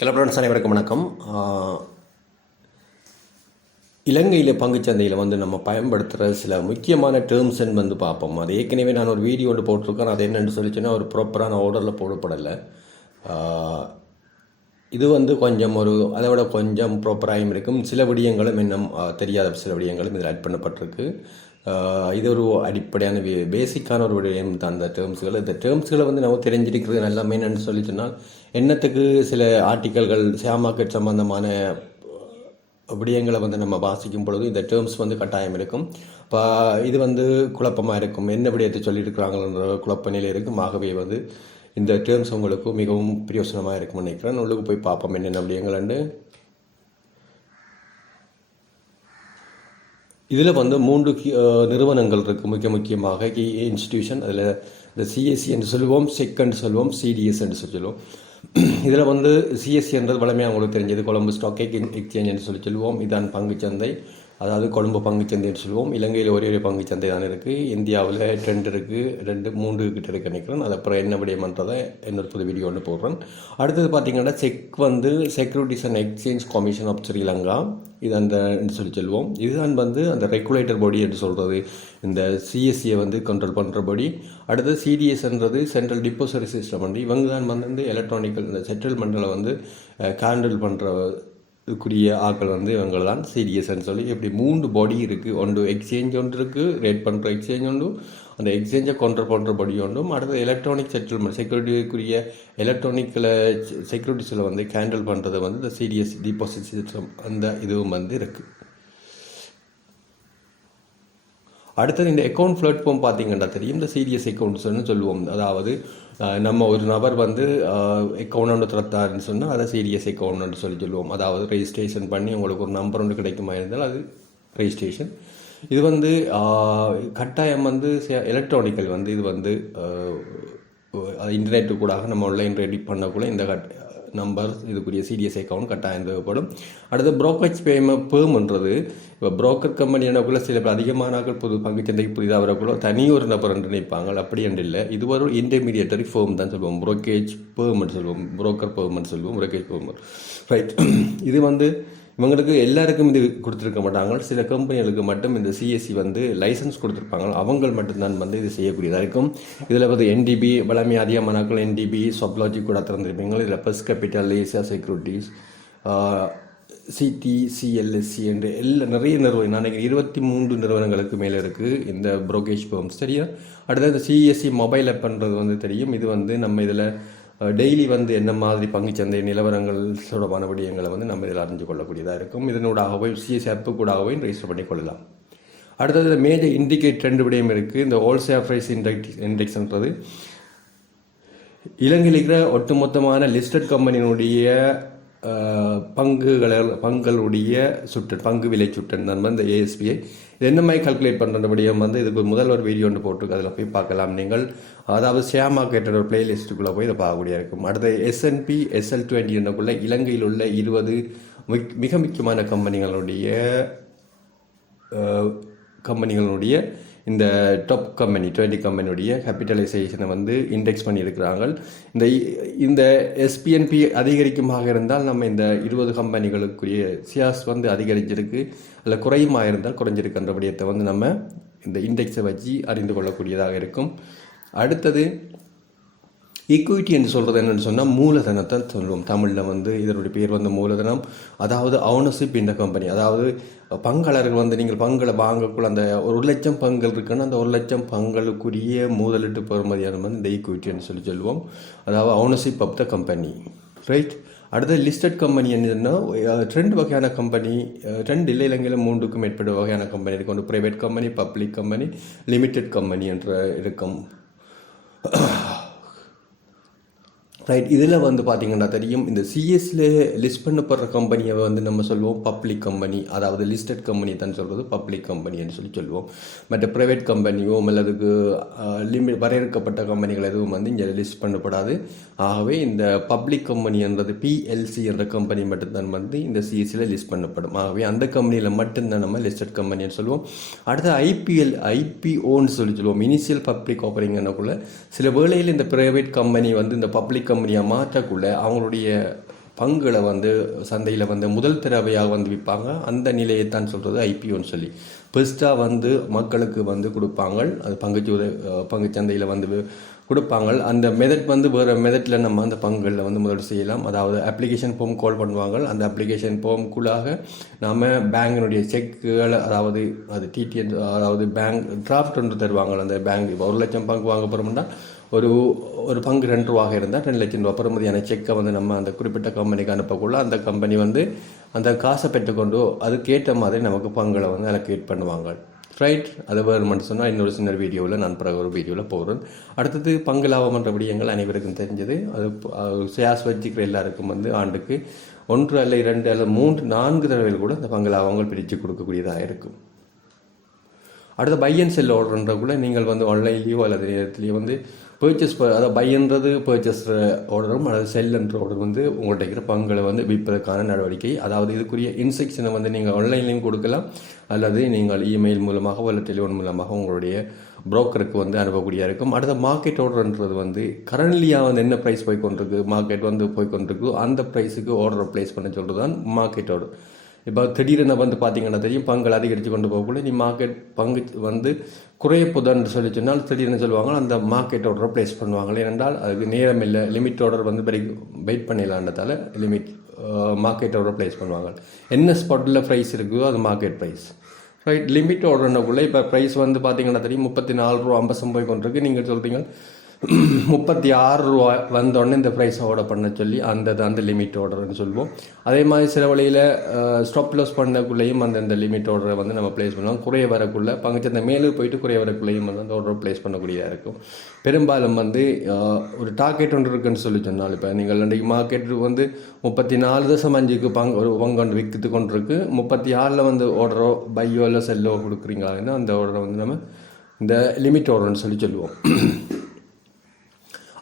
Hello friends, அனைவருக்கும் வணக்கம். இலங்கையில் பங்குச்சந்தையில் வந்து நம்ம பயன்படுத்துகிற சில முக்கியமான டேர்ம்ஸ் வந்து பார்ப்போம். அது ஏற்கனவே நான் ஒரு வீடியோ ஒன்று போட்டிருக்கேன். அது என்னென்னு சொல்லிச்சுன்னா, ஒரு ப்ராப்பரான ஆர்டரில் போடப்படலை. இது வந்து கொஞ்சம் அதை விட கொஞ்சம் ப்ராப்பராகவும் இருக்கும். சில விடயங்களும் இன்னும் தெரியாத சில விடயங்களும் இதில் ஆட் பண்ணப்பட்டிருக்கு. இது ஒரு அடிப்படையான பேசிக்கான ஒரு விடயம் தான் அந்த டேர்ம்ஸ்கள். இந்த டேர்ம்ஸ்களை வந்து நம்ம தெரிஞ்சிருக்கிறது எல்லாமே என்னென்னு சொல்லி சொன்னால், என்னத்துக்கு சில ஆர்டிக்கல்கள் ஷேர் மார்க்கெட் சம்பந்தமான விடயங்களை வந்து நம்ம வாசிக்கும் பொழுது இந்த டேர்ம்ஸ் வந்து கட்டாயம் இருக்கும். இப்போ இது வந்து குழப்பமாக இருக்கும், என்ன விடயத்தை சொல்லியிருக்கிறாங்கன்ற குழப்ப நிலை இருக்கும். ஆகவே வந்து இந்த டேர்ம்ஸ் உங்களுக்கு மிகவும் பிரயோசனமாக இருக்கும்னு நினைக்கிறேன். உள்ளுக்கு போய் பார்ப்போம் என்னென்ன விடயங்கள்ண்டு. இதில் வந்து 3 நிறுவனங்கள் இருக்குது முக்கியமாக கீ இன்ஸ்டிடியூஷன். அதில் இந்த சிஎஸ்சி என்று சொல்லுவோம், செக் என்று சொல்லுவோம், சிடிஎஸ் என்று சொல்லுவோம். இதில் வந்து சிஎஸ்சி என்றது வளமையாக உங்களுக்கு தெரிஞ்சது கொழும்பு ஸ்டாக் எக்ஸ்சேஞ்ச் என்று சொல்லுவோம். இதான் பங்குச்சந்தை, அதாவது கொழும்பு பங்குச்சந்தைன்னு சொல்லுவோம். இலங்கையில் ஒரே ஒரு பங்குச்சந்தை தான் இருக்குது. இந்தியாவில் 2 இருக்குது, 3 கிட்ட இருக்கு நினைக்கிறேன். அது அப்புறம் என்ன விடயம்ன்றதை இன்னொரு புது வீடியோ ஒன்று போடுறேன். அடுத்தது பார்த்திங்கன்னா செக் வந்து securities and exchange commission of Sri Lanka, இது அந்த சொல்லுவோம். இதுதான் வந்து அந்த ரெகுலேட்டர் பாடி என்று சொல்கிறது, இந்த சிஎஸ்சியை வந்து கண்ட்ரோல் பண்ணுற பாடி. அடுத்தது சிடிஎஸ்ன்றது சென்ட்ரல் டிபாசிட்டரி சிஸ்டம் வந்து இவங்க தான் வந்து எலக்ட்ரானிக்கல் இந்த செட்டில்மெண்ட்டில் வந்து ஹேண்டில் பண்ணுறதுக்குரிய ஆக்கள் வந்து இவங்க தான் சிடிஎஸ்ன்னு சொல்லி. இப்படி 3 பாடி இருக்குது. ஒன்று எக்ஸ்சேஞ்ச் ஒன்று இருக்குது, ரேட் பண்ணுற எக்ஸ்சேஞ்ச் ஒன்று, அந்த எக்ஸ்சேஞ்சை கண்ட்ரோல் பண்ணுற படி ஒன்றும். அடுத்து எலக்ட்ரானிக் செட்டில்மெண்ட் செக்யூரிட்டிக்குரிய எலக்ட்ரானிக்கில் செக்யூரிட்டிஸில் வந்து ஹேண்டில் பண்ணுறது வந்து இந்த சிடிஎஸ் டிபாசிட் சிஸ்டம், அந்த இதுவும் வந்து இருக்குது. அடுத்தது இந்த அக்கௌண்ட் பிளாட்ஃபார்ம் பார்த்திங்கன்னா தெரியும், இந்த சீரியஸ் அக்கௌண்ட்ஸ்னு சொல்லுவோம். அதாவது நம்ம ஒரு நபர் வந்து அக்கௌண்ட் ஒன்று திறத்தாருன்னு சொன்னால் அதை சீரியஸ் அக்கௌண்ட்னு சொல்லுவோம். அதாவது ரெஜிஸ்ட்ரேஷன் பண்ணி உங்களுக்கு ஒரு நம்பர் ஒன்று கிடைக்குமா இருந்தால் அது ரெஜிஸ்ட்ரேஷன். இது வந்து கட்டாயம் வந்து எலக்ட்ரானிக்கல் வந்து இது வந்து இன்டர்நெட்டு கூட நம்ம ஆன்லைன் ரெடி பண்ணக்குள்ள இந்த நம்பர் இதுக்குரிய சிடிஎஸ் அக்கௌண்ட் கட்டாயம் தேவைப்படும். அடுத்து ப்ரோக்கரேஜ் பேமெண்ட்றது, இப்போ புரோக்கர் கம்பெனியானக்குள்ள சில அதிகமானாக்கள் புது பங்குச்சந்தைக்கு புதிதாக வரக்குள்ள தனி ஒரு நபர் என்று நினைப்பாங்க. அப்படி என்று இல்லை, இது ஒரு இன்டர்மீடியேட்டரி ஃபேம் தான் சொல்லுவோம். புரோக்கேஜ் பேமெண்ட் சொல்லுவோம், புரோக்கர் பேமெண்ட் சொல்லுவோம், புரோக்கேஜ் பேமெண்ட். ரைட். இது வந்து இவங்களுக்கு எல்லாருக்கும் இது கொடுத்துருக்க மாட்டாங்க. சில கம்பெனிகளுக்கு மட்டும் இந்த சிஎஸ்சி வந்து லைசன்ஸ் கொடுத்துருப்பாங்க. அவங்க மட்டும்தான் வந்து இது செய்யக்கூடியதாக இருக்கும். இதில் வந்து என்டிபி வளமை அதிகமானாக்கள் என்டிபி சப்லாஜி கூட திறந்திருப்பீங்க. இதில் பஸ் கேபிட்டல், ஏசியா செக்யூரிட்டிஸ், சிடிசிஎல்எஸ்சி என்று நிறைய நிறுவனம், நான் 23 நிறுவனங்களுக்கு மேலே இருக்குது இந்த புரோக்கேஜ் ஃபர்ம்ஸ். சரியா? அடுத்தது இந்த சிஎஸ்சி மொபைல் ஆப்ன்றது வந்து தெரியும். இது வந்து நம்ம இதில் டெய்லி வந்து என்ன மாதிரி பங்குச்சந்தை நிலவரங்கள் தொடர்பான விடயங்களை வந்து நம்ம இதில் அறிஞ்சு கொள்ளக்கூடியதாக இருக்கும். இதனூடாகவே சிஎஸ்சி ஆப்பு கூடாகவே ரெஜிஸ்டர் பண்ணி கொள்ளலாம். அடுத்தது மேஜர் இண்டிகேட் 2 விடயம் இருக்குது. இந்த ஹோல் ஷேர் ப்ரைஸ் இண்டெக்ஸ்ன்றது இலங்கையில் இருக்கிற ஒட்டுமொத்தமான லிஸ்டட் கம்பெனியினுடைய பங்குகளுடைய சுட்டன், பங்கு விலை சுட்டன் தான் இந்த ஏஎஸ்பிஐ. இது என்ன மாதிரி கால்குலேட் பண்ணுற விடயம் வந்து இதுக்கு முதல் ஒரு வீடியோ ஒன்று போட்டு அதில் போய் பார்க்கலாம் நீங்கள். அதாவது ஷேர் மார்க்கெட்டோட ஒரு பிளேலிஸ்ட்டுக்குள்ளே போய் இதை பார்க்கக்கூடிய இருக்கும். அடுத்த S&P SL20 என்னக்குள்ள இலங்கையில் உள்ள 20 மிக முக்கியமான கம்பெனிகளுடைய இந்த டாப் கம்பெனி 20 கம்பெனியுடைய கேபிட்டலைசேஷனை வந்து இண்டெக்ஸ் பண்ணியிருக்கிறாங்க. இந்த எஸ்பிஎன்பி அதிகரிக்குமாக இருந்தால் நம்ம இந்த 20 கம்பெனிகளுக்குரிய ஷேர்ஸ் வந்து அதிகரிச்சிருக்கு, இல்லை குறையுமாக இருந்தால் குறைஞ்சிருக்கின்ற விடயத்தை வந்து நம்ம இந்த இண்டெக்ஸை வச்சு அறிந்து கொள்ளக்கூடியதாக இருக்கும். அடுத்தது ஈக்விட்டி என்று சொல்கிறது என்னென்னு சொன்னால் மூலதனத்தை சொல்லுவோம். தமிழில் வந்து இதனுடைய பேர் வந்து மூலதனம். அதாவது ஓனர்ஷிப் இந்த கம்பெனி, அதாவது பங்காளர்கள் வந்து நீங்கள் பங்களை வாங்கக்குள்ள அந்த 1,00,000 பங்குகள் இருக்குன்னா அந்த 1,00,000 பங்களுக்குரிய முதலீட்டு பெறுமதியான வந்து இந்த ஈக்விட்டின்னு சொல்லுவோம். அதாவது ownership of the company. Right. அடுத்த லிஸ்டட் கம்பெனி என்னன்னா 2 வகையான கம்பெனி, 2 இல்லை இலங்கையில் 3க்கும் மேற்பட்ட வகையான கம்பெனி இருக்கும். ஒன்று private company, public company, limited company என்ற இருக்கும். ரைட். இதில் வந்து பார்த்திங்கன்னா தெரியும், இந்த சிஎஸ்சில் லிஸ்ட் பண்ணப்படுற கம்பெனியை வந்து நம்ம சொல்லுவோம் பப்ளிக் கம்பெனி, அதாவது லிஸ்டட் கம்பெனி தான் சொல்கிறது பப்ளிக் கம்பெனின்னு சொல்லுவோம். மற்ற ப்ரைவேட் கம்பெனியோ அல்லதுக்கு வரையறுக்கப்பட்ட கம்பெனிகள் எதுவும் வந்து இங்கே லிஸ்ட் பண்ணப்படாது. ஆகவே இந்த பப்ளிக் கம்பெனி என்றது பிஎல்சி என்ற கம்பெனி மட்டும்தான் வந்து இந்த சிஎஸ்சியில் லிஸ்ட் பண்ணப்படும். ஆகவே அந்த கம்பெனியில் மட்டும்தான் நம்ம லிஸ்டட் கம்பெனின்னு சொல்லுவோம். அடுத்து ஐபிஓன்னு சொல்லுவோம், இனிஷியல் பப்ளிக் ஆஃபரிங் என்னக்குள்ள சில வேளையில் இந்த ப்ரைவேட் கம்பெனி வந்து இந்த பப்ளிக் கம்பெனியாக மாற்றக்குள்ள அவங்களுடைய பங்குகளை வந்து சந்தையில் வந்து முதல் தடவையாக வந்து விற்பாங்க. அந்த நிலையைத்தான் சொல்கிறது ஐபிஓன்னு சொல்லி. பெஸ்ட்டாக வந்து மக்களுக்கு வந்து கொடுப்பாங்க. அது பங்குச்சந்தையில் வந்து கொடுப்பாங்க. அந்த மெதட் வந்து வேறு மெதட்டில் நம்ம அந்த பங்குகளில் வந்து முதலீடு செய்யலாம். அதாவது அப்ளிகேஷன் ஃபார்ம் கால் பண்ணுவாங்க. அந்த அப்ளிகேஷன் ஃபார்முக்குள்ளாக நாம் பேங்கினுடைய செக்குகள், அதாவது அது டிடிஎன், அதாவது பேங்க் டிராஃப்ட் ஒன்று தருவாங்க. அந்த பேங்க் இப்போ 1 லட்சம் பங்கு வாங்க போகிறோம்னா ஒரு பங்கு 2 ரூபாக இருந்தால் 2 லட்சம் ரூபா பெறுமதியான செக்கை வந்து நம்ம அந்த குறிப்பிட்ட கம்பெனிக்கு அனுப்பக்குள்ள அந்த கம்பெனி வந்து அந்த காசை பெற்றுக்கொண்டு அதுக்கேற்ற மாதிரி நமக்கு பங்குகளை வந்து அலோகேட் பண்ணுவாங்க. ரைட். அது வேறுமெண்ட் சொன்னால் இன்னொரு சின்ன வீடியோவில் நான் பிறகு ஒரு வீடியோவில் போகிறேன். அடுத்தது பங்கு லாபம் என்ற விடயங்கள் அனைவருக்கும் தெரிஞ்சது. அது ஷேர்ஸ் வச்சுக்கிற எல்லாருக்கும் வந்து ஆண்டுக்கு 1 அல்ல 2 அல்ல 3 4 தடவைகள் கூட இந்த பங்கு லாபங்கள் பிரித்து கொடுக்கக்கூடியதாக இருக்கும். அடுத்த பை அண்ட் செல் ஆர்டர்ன்றக்குள்ள நீங்கள் வந்து ஆன்லைன்லேயோ அல்லது நேரத்துலேயோ வந்து பர்ச்சேஸ், அதாவது பையன்றது பர்ச்சேஸ் ஆர்டரும் அல்லது செல்லுன்ற ஆர்டர் வந்து உங்கள்கிட்ட இருக்கிற பங்குகளை வந்து விற்பதற்கான நடவடிக்கை. அதாவது இதுக்குரிய இன்ஸ்ட்ரக்ஷனை வந்து நீங்கள் ஆன்லைன்லேயும் கொடுக்கலாம், அல்லது நீங்கள் இமெயில் மூலமாக அல்லது டெலிஃபோன் மூலமாக உங்களுடைய புரோக்கருக்கு வந்து அனுப்பக்கூடியதாக இருக்கும். அடுத்த மார்க்கெட் ஆர்டர்ன்றது வந்து கரண்ட்லியாக வந்து என்ன ப்ரைஸ் போய்கொண்டிருக்கு, மார்க்கெட் வந்து போய்கொண்டிருக்கு, அந்த ப்ரைஸுக்கு ஆர்டரை ப்ளேஸ் பண்ண சொல்கிறது தான் மார்க்கெட் ஆர்டர். இப்போ திடீரென வந்து பார்த்தீங்கன்னா தெரியும், பங்குகள் அதிகரித்து கொண்டு போகக்குள்ள நீ மார்க்கெட் பங்கு வந்து குறைய போதான்னு சொல்லி சொன்னால் திடீர்னு சொல்லுவாங்க அந்த மார்க்கெட் ஆர்டரை ப்ளேஸ் பண்ணுவாங்க. ஏனென்றால் அதுக்கு நேரம் இல்லை, லிமிட் ஆர்டர் வந்து வெயிட் பண்ணிடலான்றதால லிமிட் மார்க்கெட் ஆர்டரை ப்ளேஸ் பண்ணுவாங்க. என்ன ஸ்பாட்டில் ப்ரைஸ் இருக்குதோ அது மார்க்கெட் ப்ரைஸ். ரைட். லிமிட் ஆர்டர்னக்குள்ளே இப்போ ப்ரைஸ் வந்து பார்த்தீங்கன்னா தெரியும் 34 ரூபா 50 போய் கொண்டிருக்கு. நீங்கள் சொல்கிறீங்க 36 ரூபா வந்தோடனே இந்த ப்ரைஸை ஆர்டர் பண்ண சொல்லி அந்த லிமிட் ஆர்டர்னு சொல்லுவோம். அதே மாதிரி சில வழியில் ஸ்டாப் லாஸ் பண்ணக்குள்ளேயும் அந்த லிமிட் ஆர்டரை வந்து நம்ம ப்ளேஸ் பண்ணுவோம். குறைய வரக்குள்ளே பங்குச்சந்தை மேலே போயிட்டு குறைய வரக்குள்ளேயும் வந்து அந்த ஆர்டரை ப்ளேஸ் பண்ணக்கூடியதாக இருக்கும். பெரும்பாலும் வந்து ஒரு டார்கெட் ஒன்று இருக்குன்னு சொல்லி சொன்னால், இப்போ நீங்கள் இன்றைக்கு மார்க்கெட் வந்து 34.5க்கு ஒரு பங்கு ஒன்று விற்று கொண்டு இருக்கு, 36 வந்து ஆர்டரோ பையோ இல்லை செல்லோ கொடுக்குறீங்கன்னா அந்த ஆர்டரை வந்து நம்ம இந்த லிமிட் ஆர்டர்னு சொல்லி சொல்லுவோம்.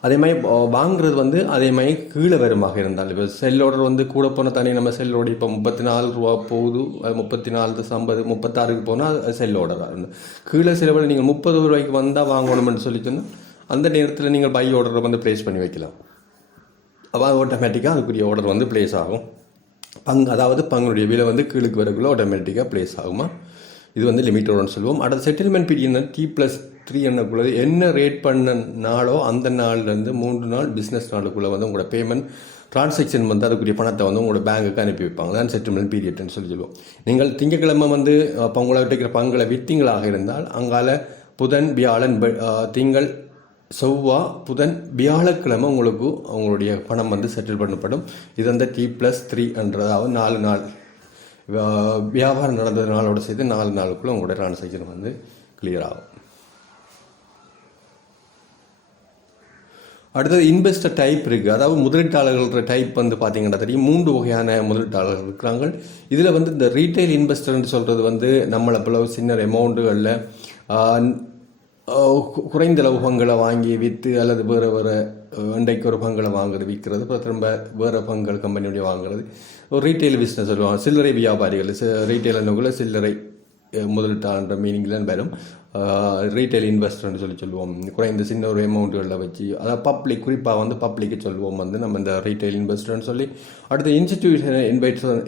அதே மாதிரி வாங்குறது வந்து அதே மாதிரி கீழே வருமாக இருந்தால், இப்போ செல் ஆர்டர் வந்து கூட போனால் தானே நம்ம செல் ஆர்டர் இப்போ 34 ரூபா போகுது, அது 34, 50, 36க்கு போனால் அது செல் ஆர்டராக இருந்தால் கீழே சில வேலை நீங்கள் 30 ரூபாய்க்கு வந்தால் வாங்கணும்னு சொல்லி சொன்னால் அந்த நேரத்தில் நீங்கள் பை ஆர்டரை வந்து ப்ளேஸ் பண்ணி வைக்கலாம். அப்போ ஆட்டோமேட்டிக்காக அதுக்குரிய ஆர்டர் வந்து ப்ளேஸ் ஆகும். அதாவது பங்குடைய விலை வந்து கீழுக்கு வரக்குள்ள ஆட்டோமேட்டிக்காக ப்ளேஸ் ஆகுமா. இது வந்து லிமிட் ஆர்டர்னு சொல்லுவோம். அடுத்த செட்டில்மெண்ட் பீரியட் T+3 என்னக்குள்ளது என்ன ரேட் பண்ண நாளோ அந்த நாள்லேருந்து 3 நாள் பிஸ்னஸ் நாளுக்குள்ளே வந்து உங்களோட பேமெண்ட் டிரான்சாக்ஷன் வந்து அதுக்குரிய பணத்தை வந்து உங்களோட பேங்குக்கு அனுப்பி வைப்பாங்க. தான் செட்டில்மெண்ட் பீரியட்னு சொல்லுவோம். நீங்கள் திங்கக்கிழமை வந்து உங்கள்கிட்ட இருக்கிற பங்குகளை விற்றீங்களாக இருந்தால் அங்கால புதன் வியாழன் திங்கள் செவ்வாய் புதன் வியாழக்கிழமை உங்களுக்கு அவங்களுடைய பணம் வந்து செட்டில் பண்ணப்படும். இது வந்து T+3 என்றதாவது 4 நாள் வியாபாரம் நடந்தது நாளோட சேர்த்து 4 நாளுக்குள்ளே உங்களோட டிரான்சாக்ஷன் வந்து கிளியர் ஆகும். அடுத்தது இன்வெஸ்டர் டைப் இருக்குது. அதாவது முதலீட்டாளர்கள் டைப் வந்து பார்த்தீங்கன்னா தெரியும் 3 வகையான முதலீட்டாளர்கள் இருக்கிறாங்க. இதில் வந்து இந்த ரீட்டைல் இன்வெஸ்டர்ன்னு சொல்கிறது வந்து நம்மளை போல சின்ன அமௌண்ட்டுகளில் குறைந்த அளவு பங்களை வாங்கி விற்று அல்லது வேறு இன்றைக்கு ஒரு பங்களை வாங்குறது விற்கிறது, அப்புறம் திரும்ப வேறு பங்கள் கம்பெனியுடைய வாங்குறது ஒரு ரீட்டைல் பிஸ்னஸ் சொல்லுவாங்க. சில்லறை வியாபாரிகள் ரீட்டைல் என்னக்குள்ள சில்லறை முதலீட்டாளன்ற மீனிங்கில் வரும். ரீட்டைல் இன்வெஸ்டர்னு சொல்லுவோம். குறைந்த சின்ன ஒரு அமௌண்ட்டுகளில் வச்சு, அதாவது பப்ளிக், குறிப்பாக வந்து பப்ளிக்கு சொல்லுவோம் வந்து நம்ம இந்த ரீட்டைல் இன்வெஸ்டர்னு சொல்லி. அடுத்த இன்ஸ்டிடியூஷன்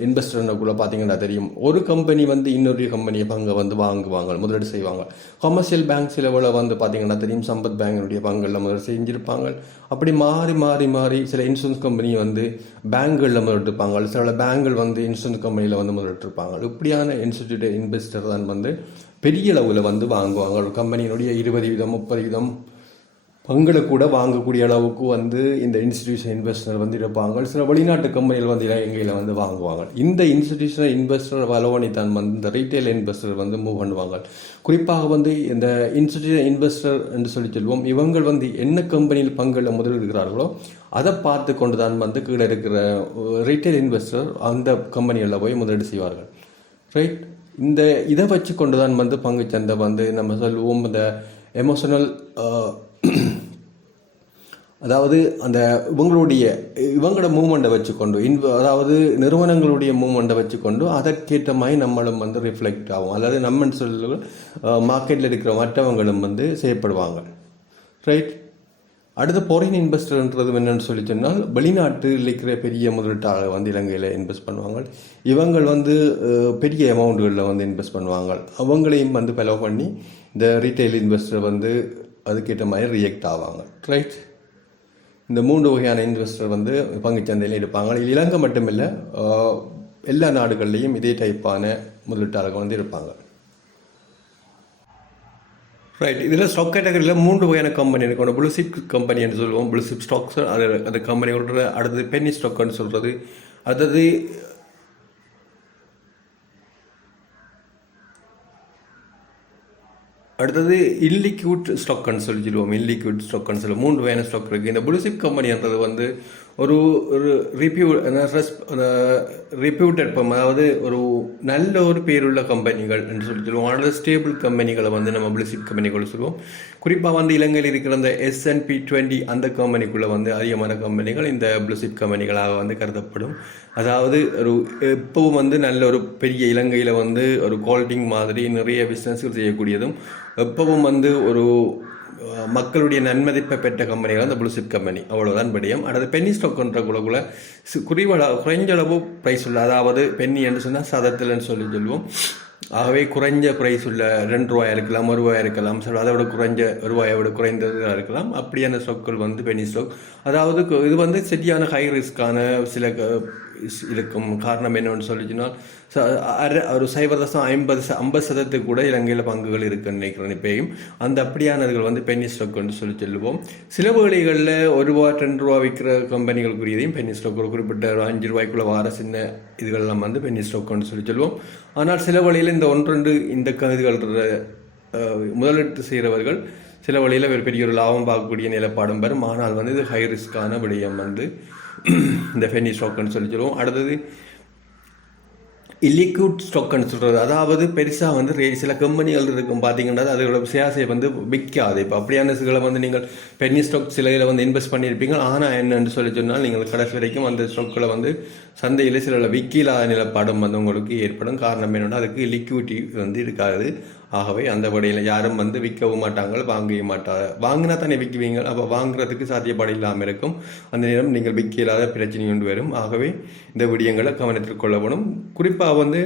இன்வெஸ்டர்னுக்குள்ளே பார்த்தீங்கன்னா தெரியும் ஒரு கம்பெனி வந்து இன்னொரு கம்பெனியை பங்கை வந்து வாங்குவாங்க, முதலீடு செய்வாங்க. கமர்ஷியல் பேங்க் சிலவில் வந்து பார்த்தீங்கன்னா தெரியும் சம்பத் பேங்கினுடைய பங்குகளில் முதலீடு செஞ்சுருப்பாங்க. அப்படி மாறி மாறி மாறி சில இன்சூரன்ஸ் கம்பெனி வந்து பேங்குகளில் முதலிட்டுருப்பாங்க, சில பேங்குகள் வந்து இன்சூரன்ஸ் கம்பெனியில் வந்து முதலிட்டுருப்பாங்க. இப்படியான இன்ஸ்டிடியூட் இன்வெஸ்டர் தான் வந்து பெரிய அளவில் வந்து வாங்குவாங்க. ஒரு கம்பெனியினுடைய 20% 30% பங்களை கூட வாங்கக்கூடிய அளவுக்கு வந்து இந்த இன்ஸ்டிடியூஷன் இன்வெஸ்டர் வந்து இருப்பாங்க. சில வெளிநாட்டு கம்பெனிகள் வந்து இலங்கையில் வந்து வாங்குவாங்க. இந்த இன்ஸ்டிடியூஷனல் இன்வெஸ்டர் வளவணி தான் வந்து இந்த ரீட்டைல் இன்வெஸ்டர் வந்து மூவ் பண்ணுவாங்க. குறிப்பாக வந்து இந்த இன்ஸ்டிடியூஷன் இன்வெஸ்டர் என்று சொல்லி சொல்லுவோம். இவங்க வந்து என்ன கம்பெனியில் பங்குகளில் முதலிடுகிறார்களோ அதை பார்த்து கொண்டு தான் வந்து கீழே இருக்கிற ரீட்டைல் இன்வெஸ்டர் அந்த கம்பெனிகளில் போய் முதலீடு செய்வார்கள். ரைட். இதை வச்சு கொண்டு தான் வந்து பங்குச்சந்தை வந்து நம்ம சொல்லுவோம் இந்த எமோஷனல், அதாவது அந்த இவங்களோட மூமெண்ட்டை வச்சுக்கொண்டு அதாவது நிறுவனங்களுடைய மூமெண்ட்டை வச்சுக்கொண்டு அதற்கேற்ற மாதிரி நம்மளும் வந்து ரிஃப்ளெக்ட் ஆகும். அதாவது நம்ம சொல்ல மார்க்கெட்டில் இருக்கிற மற்றவங்களும் வந்து செய்யப்படுவாங்க. ரைட். அடுத்து ஃபாரின் இன்வெஸ்டர்ன்றது என்னென்னு சொல்லி சொன்னால் வெளிநாட்டில் இருக்கிற பெரிய முதலீட்டாளர் வந்து இலங்கையில் இன்வெஸ்ட் பண்ணுவாங்க. இவங்கள் வந்து பெரிய அமௌண்ட்டுகளில் வந்து இன்வெஸ்ட் பண்ணுவாங்க. அவங்களையும் வந்து ஃபாலோ பண்ணி இந்த ரீட்டைல் இன்வெஸ்டர் வந்து அதுக்கேற்ற மாதிரி ரியாக்ட் ஆவாங்க. ரைட், இந்த 3 வகையான இன்வெஸ்டர் வந்து பங்குச்சந்தையில் இருப்பாங்க. இது இலங்கை மட்டுமில்லை, எல்லா நாடுகள்லேயும் இதே டைப்பான முதலீட்டாளர்கள் வந்து இருப்பாங்க. ரைட், இதில் ஸ்டாக் கேட்டகரியில் 3 வகையான கம்பெனி இருக்கு. ஒன்று ப்ளூ சிப் கம்பெனி என்று சொல்லுவோம், ப்ளூ சிப் ஸ்டாக்ஸ், அந்த கம்பெனியோட அடுத்தது பென்னி ஸ்டாக்னு சொல்கிறது, அடுத்தது இல்லிக்யூட் ஸ்டாக்னு சொல்லிடுவோம். இல்லிக்யூட் ஸ்டாக்னு சொல்லுவோம். 3 வகையான ஸ்டாக் இருக்குது. இந்த ப்ளூ சிப் கம்பெனின்றது வந்து ஒரு ரிப்யூட்டட், அதாவது ஒரு நல்ல ஒரு பேருள்ள கம்பெனிகள் என்று சொல்லுவோம். அதனால் ஸ்டேபிள் கம்பெனிகளை வந்து நம்ம ப்ளூ சிப் கம்பெனிகள் சொல்லுவோம். குறிப்பாக வந்து இலங்கையில் இருக்கிற அந்த S&P 20 அந்த கம்பெனிக்குள்ளே வந்து அதிகமான கம்பெனிகள் இந்த ப்ளூ சிப் கம்பெனிகளாக வந்து கருதப்படும். அதாவது ஒரு எப்பவும் வந்து நல்ல ஒரு பெரிய இலங்கையில் வந்து ஒரு கோல்டிங் மாதிரி நிறைய பிஸ்னஸ்கள் செய்யக்கூடியதும் எப்பவும் வந்து ஒரு மக்களுடைய நன்மதிப்பை பெற்ற கம்பெனிகள் அந்த ப்ளூ சிப் கம்பெனி. அவ்வளோதான் படியும். அடுத்து பென்னி ஸ்டாக்ன்ற குள்ள குறைஞ்ச அளவு ப்ரைஸ் உள்ள, அதாவது பென்னி என்று சொன்னால் சதத்தில்னு சொல்லுவோம். ஆகவே குறைஞ்ச ப்ரைஸ் உள்ள ₹2 இருக்கலாம், ₹1 இருக்கலாம், அதை விட குறைஞ்ச ₹1 விட குறைந்ததாக இருக்கலாம். அப்படியான ஸ்டாக்கள் வந்து பென்னி ஸ்டாக். அதாவது இது வந்து சரியான ஹை ரிஸ்க்கான சில இருக்கும். காரணம் என்னன்னு சொல்லிச்சுன்னா ஒரு 0.50% கூட இலங்கையில் பங்குகள் இருக்குன்னு நினைக்கிறேன் இப்பயும். அந்த அப்படியானதுகள் வந்து பென்னி ஸ்டாக்னு சொல்லி சொல்லுவோம். சில வேளைகளில் ₹1 ₹2 விற்கிற கம்பெனிகளுக்குரியதையும் பென்னி ஸ்டாக், ஒரு குறிப்பிட்ட ₹5 வார சின்ன இதுகள்லாம் வந்து பென்னி ஸ்டாக்னு சொல்லி சொல்லுவோம். ஆனால் சில வழியில் இந்த 1-2 இந்த இதுகள் முதலீட்டு செய்கிறவர்கள் சில வழியில் ஒரு பெரிய ஒரு லாபம் பார்க்கக்கூடிய நிலப்பாடும் பெறும். ஆனால் வந்து இது ஹை ரிஸ்க்கான விடயம் வந்து இந்த பென்னி ஸ்டாக்னு சொல்லி சொல்லுவோம். அடுத்தது இல்லிக்யூட் ஸ்டாக்னு சொல்கிறது, அதாவது பெருசாக வந்து சில கம்பெனிகள் இருக்கும் பார்த்தீங்கன்னா அதோட ஷேர்ஸை வந்து விற்காது. இப்போ அப்படியான சில வந்து நீங்கள் பென்னி ஸ்டாக் சில இதில் வந்து இன்வெஸ்ட் பண்ணியிருப்பீங்க. ஆனால் என்னென்னு சொல்லி சொன்னால் நீங்கள் கடைசி வரைக்கும் அந்த ஸ்டாக்களை வந்து சந்தையில் சில விற்கில்லாத நிலப்பாடும் வந்து உங்களுக்கு ஏற்படும். காரணம் என்னென்னா அதுக்கு லிக்விட்டி வந்து இருக்காது. ஆகவே அந்த வழியில் யாரும் வந்து விற்கவும் மாட்டாங்க, வாங்கவும் மாட்டாங்க. வாங்கினா தானே விற்குவீங்க, அப்போ வாங்குறதுக்கு சாத்தியப்பாடு இல்லாமல் இருக்கும். அந்த நேரம் நீங்கள் விற்க இல்லாத பிரச்சனை கொண்டு வரும். ஆகவே இந்த விடயங்களை கவனத்தில் கொள்ளப்படும். குறிப்பாக வந்து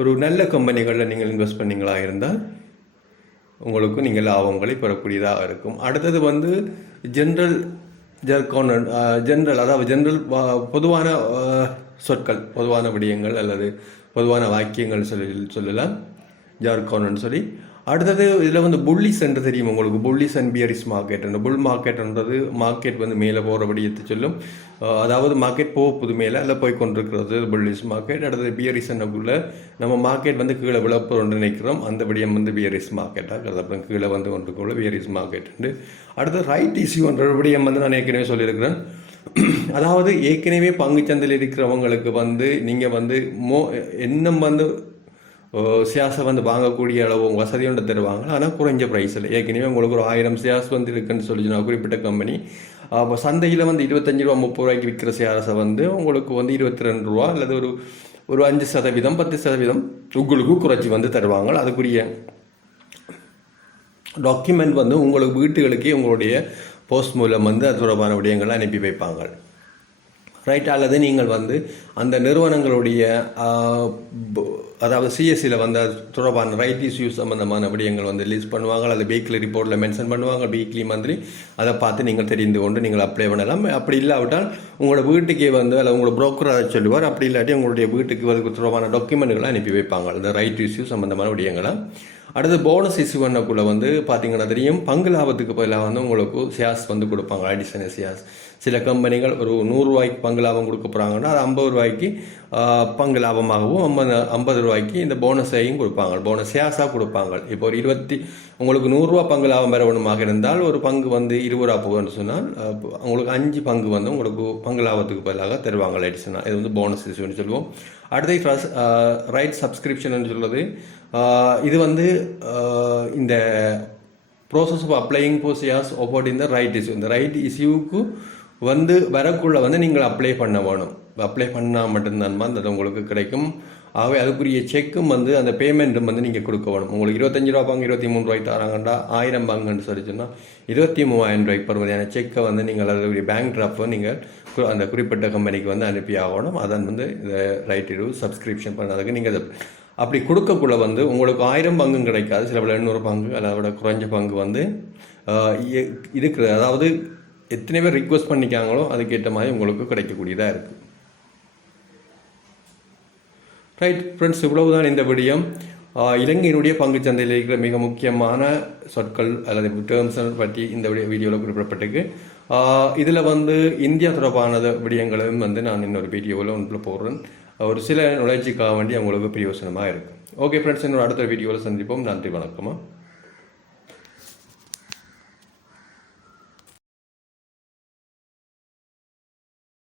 ஒரு நல்ல கம்பெனிகளில் நீங்கள் இன்வெஸ்ட் பண்ணிங்களா இருந்தால் உங்களுக்கு நீங்கள் லாபங்களை பெறக்கூடியதாக இருக்கும். அடுத்தது வந்து ஜென்ரல், அதாவது பொதுவான சொற்கள், பொதுவான விடயங்கள் அல்லது பொதுவான வாக்கியங்கள் சொல்லலாம், ஜார்கான்னு சொல்லி. அடுத்தது இதில் வந்து புல்லிஸ் என்று தெரியும் உங்களுக்கு. Bullish and bearish market. Bull மார்க்கெட்ன்றது மார்க்கெட் வந்து மேலே போகிறபடியத்தை சொல்லும். அதாவது மார்க்கெட் போகுது மேலே அல்ல போய் கொண்டிருக்கிறது புல்லிஸ் மார்க்கெட். அடுத்தது பியரிஸ் என்னக்குள்ள நம்ம மார்க்கெட் வந்து கீழே விழப்போன்னு நினைக்கிறோம். அந்த விடயம் வந்து பியரிஸ் மார்க்கெட்டாக கருதப்படும். கீழே வந்து கொண்டிருக்குள்ள பியரிஸ் மார்க்கெட். அடுத்தது ரைட் இஷ்யூன்ற விடயம் வந்து நான் ஏற்கனவே சொல்லியிருக்கிறேன். அதாவது ஏற்கனவே பங்குச்சந்தையில் இருக்கிறவங்களுக்கு வந்து நீங்கள் வந்து எண்ணம் வந்து ஷேர்ஸை வந்து வாங்கக்கூடிய அளவு வசதி ஒன்று தருவாங்க. ஆனால் குறைஞ்ச ப்ரைஸில். ஏற்கனவே உங்களுக்கு ஒரு 1000 ஷேர்ஸ் வந்து இருக்குன்னு சொல்லிச்சுன்னா குறிப்பிட்ட கம்பெனி அப்போ சந்தையில் வந்து ₹25 ₹30 விற்கிற ஷேர்ஸை வந்து உங்களுக்கு வந்து ₹22 அல்லது ஒரு 5% 10% உங்களுக்கு குறைச்சி வந்து தருவாங்க. அதுக்குரிய டாக்குமெண்ட் வந்து உங்களுக்கு வீட்டுகளுக்கே உங்களுடைய போஸ்ட் மூலம் வந்து அது தொடர்பான விடயங்களை அனுப்பி வைப்பாங்க. ரைட், அல்லது நீங்கள் வந்து அந்த நிறுவனங்களுடைய அதாவது சிஎஸ்சியில் வந்து தொடர்பான ரைட் இஷ்யூஸ் சம்பந்தமான விடயங்கள் வந்து லிஸ்ட் பண்ணுவாங்க. அல்லது வீக்லி ரிப்போர்ட்டில் மென்ஷன் பண்ணுவாங்க, வீக்லி மந்த்லி. அதை பார்த்து நீங்கள் தெரிந்து கொண்டு நீங்கள் அப்ளை பண்ணலாம். அப்படி இல்லாவிட்டால் உங்களோட வீட்டுக்கே வந்து அல்லது உங்களோட புரோக்கர் அதை சொல்லுவார். அப்படி இல்லாட்டி உங்களுடைய வீட்டுக்கு அதுக்கு தொடர்பான டாக்குமெண்ட்டுகளை அனுப்பி வைப்பாங்க, அந்த ரைட் இஷ்யூ சம்பந்தமான விடயங்களை. அடுத்து போனஸ் இஷ்யூ பண்ணக்குள்ளே வந்து பார்த்தீங்கன்னா தெரியும், பங்கு லாபத்துக்கு பதிலாக வந்து உங்களுக்கு ஷேர்ஸ் வந்து கொடுப்பாங்க, அடிஷனல் ஷேர்ஸ். சில கம்பெனிகள் ஒரு ₹100 பங்கு லாபம் கொடுக்க போகிறாங்கன்னா அது ₹50 பங்கு லாபமாகவும் ₹50 இந்த போனஸையும் கொடுப்பாங்க, போனஸ் ஷேர்ஸாக கொடுப்பாங்க. இப்போ ஒரு உங்களுக்கு ₹100 பங்கு லாபம் பெறவணுமாக இருந்தால் ஒரு பங்கு வந்து ₹20 போகுதுன்னு சொன்னால் உங்களுக்கு 5 பங்கு வந்து உங்களுக்கு பங்கு லாபத்துக்கு பதிலாக தருவாங்க அடிஷனல். இது வந்து போனஸ் இஷ்யூன்னு சொல்லுவோம். அடுத்து ரைட் சப்ஸ்கிரிப்ஷன் சொல்கிறது, இது வந்து இந்த process of applying for shares offered இந்த ரைட் இஷ்யூ. இந்த ரைட் இஷ்யூவுக்கு வந்து வரக்குள்ள வந்து நீங்கள் அப்ளை பண்ண வேணும். அப்ளை பண்ணால் மட்டும்தான் அந்த உங்களுக்கு கிடைக்கும். ஆகவே அதுக்குரிய செக்கும் வந்து அந்த பேமெண்ட்டும் வந்து நீங்கள் கொடுக்க வேணும். உங்களுக்கு 25 ரூபா பங்கு 23 ரூபாய்க்கு தராங்கண்டா 1000 பங்குன்னு சொல்லி சொன்னால் 23,000 ரூபாய்க்கு பெறுமதியான செக்கை வந்து நீங்கள் அதோடைய பேங்க் டிராஃப்டை நீங்கள் அந்த குறிப்பிட்ட கம்பெனிக்கு வந்து அனுப்பி ஆகணும். அதன் வந்து இதை ரைட் டு சப்ஸ்கிரிப்ஷன் பண்ணதுக்கு நீங்கள் அப்படி கொடுக்கக்குள்ள வந்து உங்களுக்கு 1000 பங்கும் கிடைக்காது. சில பல 800 பங்கு அதை விட குறைஞ்ச பங்கு வந்து இருக்கிறது. அதாவது எத்தனை பேர் ரிக்வஸ்ட் பண்ணிக்காங்களோ அதுக்கேற்ற மாதிரி உங்களுக்கு கிடைக்கக்கூடியதாக இருக்குது. ரைட் ஃப்ரெண்ட்ஸ், இவ்வளவுதான் இந்த விடயம். இலங்கையினுடைய பங்குச்சந்தையில் இருக்கிற மிக முக்கியமான சொற்கள் அல்லது டேர்ம்ஸ் பற்றி இந்த வீடியோவில் குறிப்பிடப்பட்டிருக்கு. இதில் வந்து இந்தியா தொடர்பான விடயங்களும் வந்து நான் இன்னொரு வீடியோவில் ஒன்றில் போடுறேன். ஒரு சில நுழைச்சிக்காக வேண்டி அவங்களுக்கு பிரயோசனமாக இருக்குது. ஓகே ஃப்ரெண்ட்ஸ், இன்னொரு அடுத்த வீடியோவில் சந்திப்போம். நன்றி, வணக்கமா.